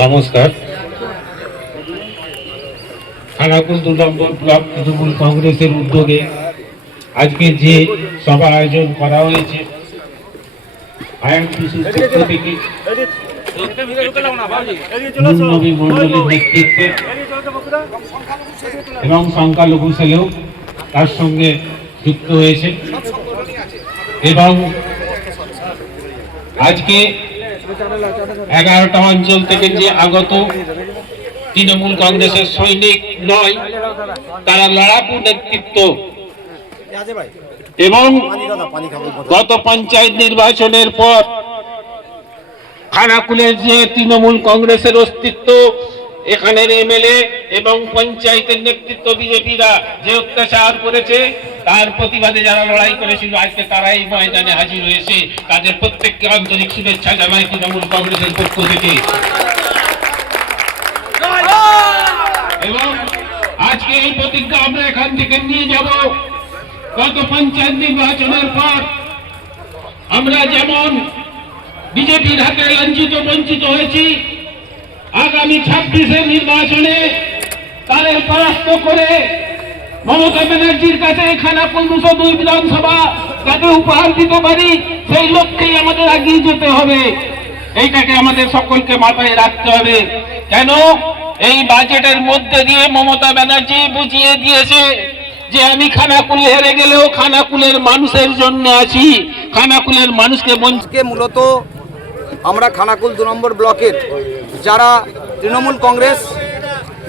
নমস্কার। খানাকুল 2 নম্বর ব্লক তৃণমূল কংগ্রেসের উদ্যোগে আজকে যে সভা আয়োজন করা হয়েছে আইএনটিসির পক্ষ থেকে নবী মণ্ডলের নেতৃত্বে এবং সংখ্যালঘু সেলেও তার সঙ্গে যুক্ত হয়েছে এবং আজকে 11টা অঞ্চল থেকে যে আগত তৃণমূল কংগ্রেসের সৈনিক নয়, তারা লড়াকু নেতৃত্ব এবং গত পঞ্চায়েত নির্বাচনের পর খানাকুলের যে তৃণমূল কংগ্রেসের অস্তিত্ব, এখানের এমএলএ এবং পঞ্চায়েতের নেতৃত্ব বিজেপিরা যে অত্যাচার করেছে তার প্রতিবাদে যারা লড়াই করেছিল আজকে তারা এই ময়দানে হাজির হয়েছে। তাদের প্রত্যেককে আন্তরিক শুভেচ্ছা জানাই তৃণমূল কংগ্রেসের পক্ষ থেকে। এবং আজকে এই প্রতিজ্ঞা আমরা এখান থেকে নিয়ে যাব। গত পঞ্চায়েত নির্বাচনের পর আমরা যেমন বিজেপির হাতে লাঞ্ছিত বঞ্চিত হয়েছি, আগামী 26-এর নির্বাচনে তাদের পরাস্ত করে মমতা ব্যানার্জির কাছে খানাকুল 202 বিধানসভা যাতে উপহার দিতে পারি, সেই লক্ষ্যেই আমাদের এগিয়ে যেতে হবে। এইটাকে আমাদের সকলকে মাথায় রাখতে হবে। কেন এই বাজেটের মধ্যে দিয়ে মমতা ব্যানার্জি বুঝিয়ে দিয়েছে যে আমি খানাকুলে হেরে গেলেও খানাকুলের মানুষের জন্য আছি, খানাকুলের মানুষকে মূলত আমরা খানাকুল 2 নম্বর ব্লকের যারা তৃণমূল কংগ্রেস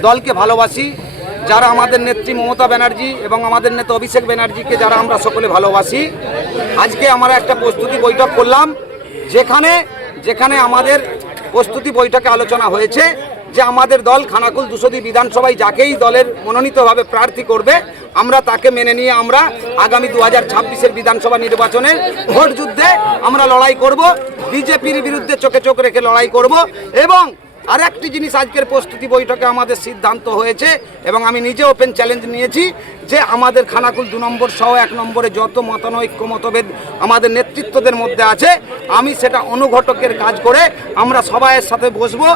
দলকে ভালোবাসি, যারা আমাদের নেত্রী মমতা ব্যানার্জি এবং আমাদের নেতা অভিষেক ব্যানার্জিকে যারা আমরা সকলে ভালোবাসি, আজকে আমরা একটা প্রস্তুতি বৈঠক করলাম, যেখানে আমাদের প্রস্তুতি বৈঠকে আলোচনা হয়েছে যে আমাদের দল খানাকুল 202 বিধানসভায় যাকেই দলের মনোনীতভাবে প্রার্থী করবে আমরা তাকে মেনে নিয়ে আমরা আগামী 2026-এর বিধানসভা নির্বাচনের ভোট যুদ্ধে আমরা লড়াই করব, বিজেপির বিরুদ্ধে চোখে চোখ রেখে লড়াই করব। এবং আর একটি জিনিস আজকের প্রস্তুতি বৈঠকে আমাদের সিদ্ধান্ত হয়েছে এবং আমি নিজে ওপেন চ্যালেঞ্জ নিয়েছি যে আমাদের খানাকুল 2 নম্বর সহ 1 নম্বরে যত মতানৈক্য মতভেদ আমাদের নেতৃত্বদের মধ্যে আছে, আমি সেটা অনুঘটকের কাজ করে আমরা সবাইয়ের সাথে বসবো,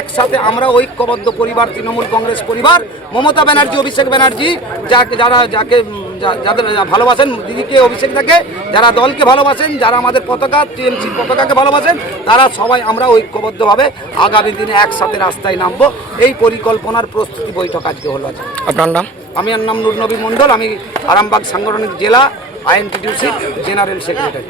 একসাথে আমরা ঐক্যবদ্ধ পরিবার তৃণমূল কংগ্রেস পরিবার, মমতা ব্যানার্জি অভিষেক ব্যানার্জি যাদের ভালোবাসেন দিদিকে অভিষেক থাকে, যারা দলকে ভালোবাসেন, যারা আমাদের পতাকা টিএমসি পতাকাকে ভালোবাসেন, তারা সবাই আমরা ঐক্যবদ্ধভাবে আগামী দিনে একসাথে রাস্তায় নামবো। এই পরিকল্পনার প্রস্তুতি বৈঠক আজকে হলো। আপনার নাম? আমার নাম নূর নবী মণ্ডল, আমি আরামবাগ সাংগঠনিক জেলা আইএনটিটিউসি জেনারেল সেক্রেটারি।